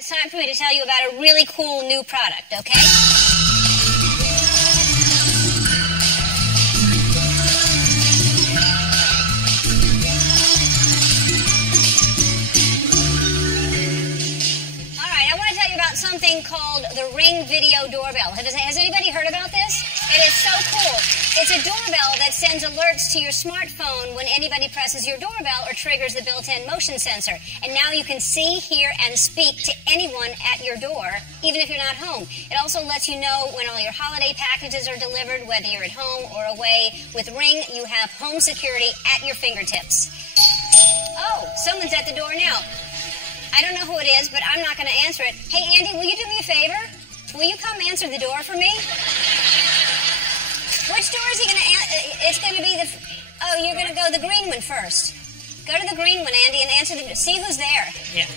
It's time for me to tell you about a really cool new product, okay? Something called the Ring Video Doorbell. Has anybody heard about this? It is so cool. It's a doorbell that sends alerts to your smartphone when anybody presses your doorbell or triggers the built-in motion sensor. And now you can see, hear, and speak to anyone at your door, even if you're not home. It also lets you know when all your holiday packages are delivered, whether you're at home or away. With Ring, you have home security at your fingertips. Oh, someone's at the door now. I don't know who it is, but I'm not going to answer it. Hey, Andy, will you do me a favor? Will you come answer the door for me? Which door is he going to answer? It's going to be the... Oh, you're going to go the green one first. Go to the green one, Andy, and answer the... See who's there. Yeah.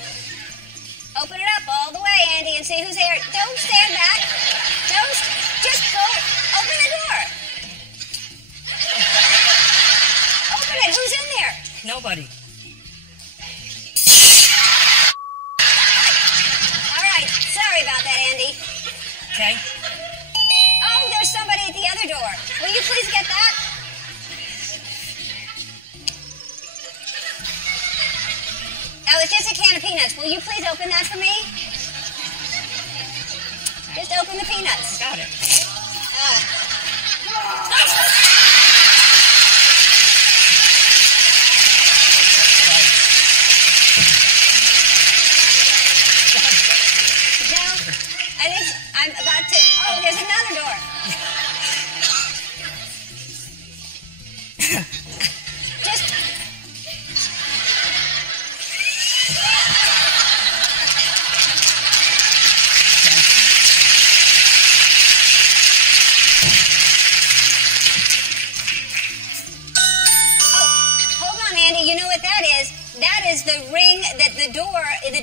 Open it up all the way, Andy, and see who's there. Don't stand back. Don't... Just go... Open the door. Open it. Who's in there? Nobody. Sorry about that, Andy. Okay. Oh, there's somebody at the other door. Will you please get that? Oh, it's just a can of peanuts. Will you please open that for me? Just open the peanuts. Got it. I'm about to... Oh, there's another door. Just... Oh, hold on, Andy. You know what that is? That is the ring, the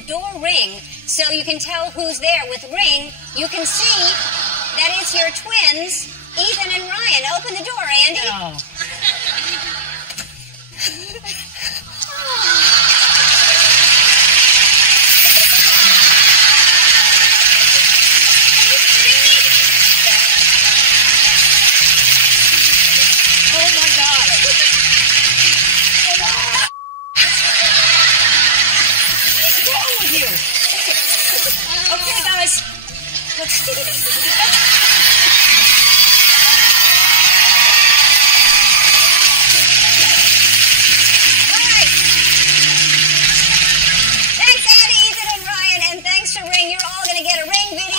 door ring. So you can tell who's there. With Ring, you can see that it's your twins, Ethan and Ryan. Open the door, Andy. No. Oh, my God. What is wrong with you? Okay, guys. Let's do this. All right. Thanks, Andy, Ethan, and Ryan, and thanks to Ring. You're all going to get a Ring Video